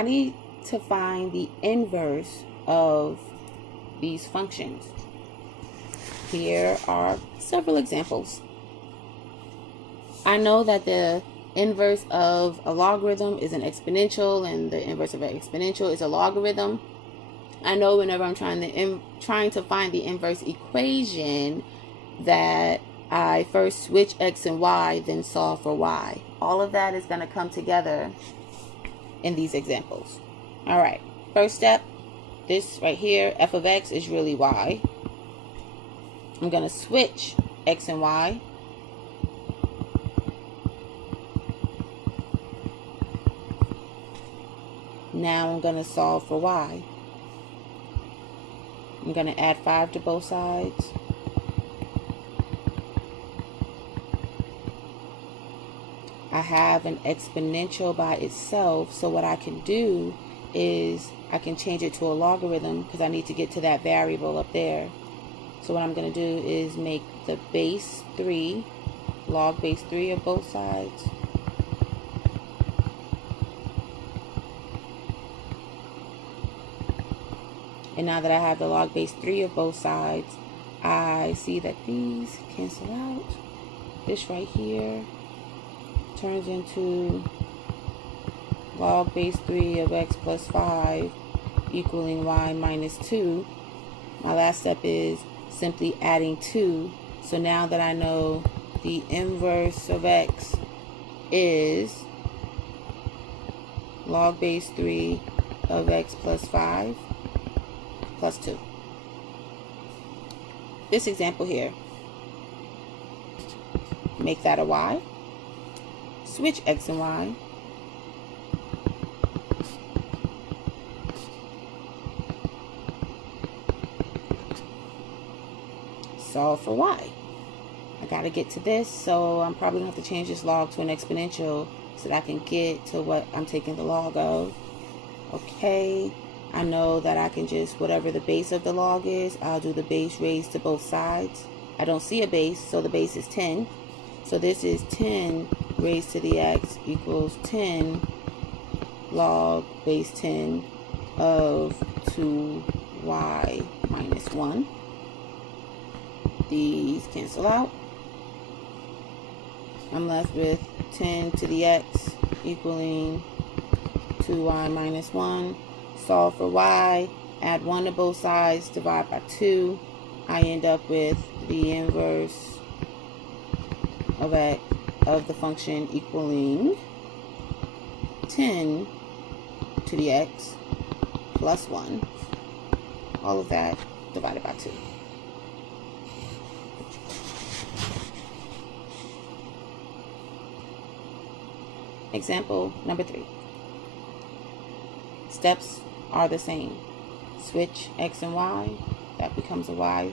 I need to find the inverse of these functions. Here are several examples. I know that the inverse of a logarithm is an exponential, and the inverse of an exponential is a logarithm. I know whenever I'm trying to find the inverse equation that I first switch x and y, then solve for y. All of that is going to come together in these examples. All right, first step, this right here, f of x is really y. I'm going to switch x and y. Now I'm going to solve for y. I'm going to add 5 to both sides. I have an exponential by itself, so what I can do is I can change it to a logarithm because I need to get to that variable up there. So what I'm going to do is make the base 3, log base 3 of both sides. And now that I have the log base 3 of both sides, I see that these cancel out. This right here turns into log base 3 of x plus 5 equaling y minus 2. My last step is simply adding 2. So now that I know the inverse of x is log base 3 of x plus 5 plus 2. This example here, make that a y, switch x and y, solve for y. I got to get to this, so I'm probably going to have to change this log to an exponential so that I can get to what I'm taking the log of. Okay, I know that I can just, whatever the base of the log is, I'll do the base raised to both sides. I don't see a base, so the base is 10. So this is 10 raised to the x equals 10 log base 10 of 2y minus 1. These cancel out. I'm left with 10 to the x equaling 2y minus 1. Solve for y, add 1 to both sides, divide by 2. I end up with the inverse of the function equaling 10 to the x plus 1. All of that divided by 2. Example number 3. Steps are the same. Switch x and y, that becomes a y.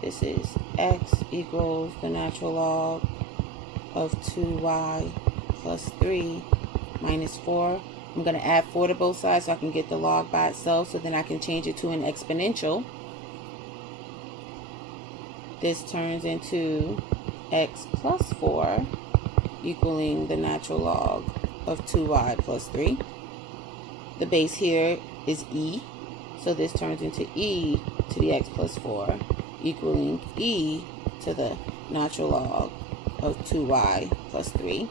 This is x equals the natural log of 2y plus 3 minus 4. I'm going to add 4 to both sides so I can get the log by itself, so then I can change it to an exponential. This turns into x plus 4 equaling the natural log of 2y plus 3. The base here is e, so this turns into e to the x plus 4 equaling e to the natural log of 2y plus 3.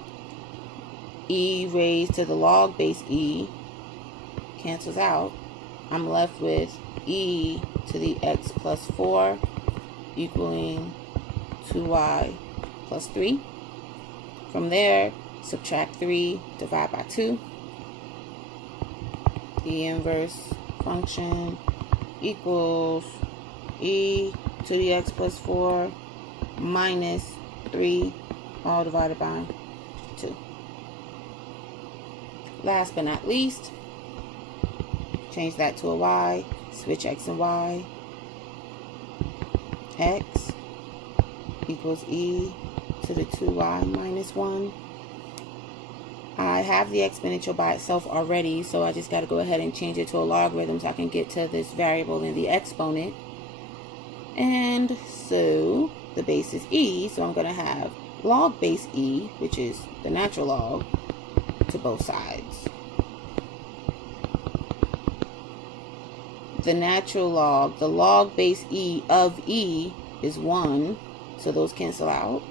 E raised to the log base e cancels out. I'm left with e to the x plus 4 equaling 2y plus 3. From there, subtract 3, divide by 2. The inverse function equals e to the x plus 4 minus 3, all divided by 2. Last but not least, change that to a y, switch x and y. X equals e to the 2y minus 1. I have the exponential by itself already, so I just got to go ahead and change it to a logarithm so I can get to this variable in the exponent. And so the base is e, so I'm going to have log base e, which is the natural log, to both sides. the natural log, the log base e of e is 1. So those cancel out.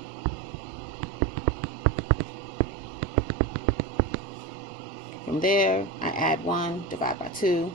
From there, I add 1, divide by 2.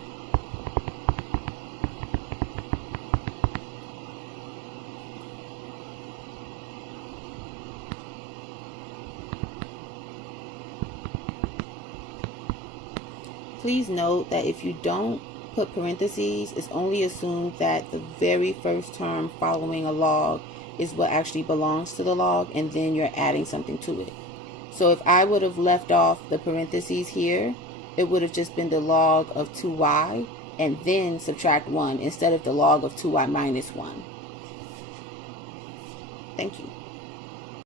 Please note that if you don't put parentheses, it's only assumed that the very first term following a log is what actually belongs to the log, and then you're adding something to it. So if I would have left off the parentheses here, it would have just been the log of 2y and then subtract 1 instead of the log of 2y minus 1. Thank you.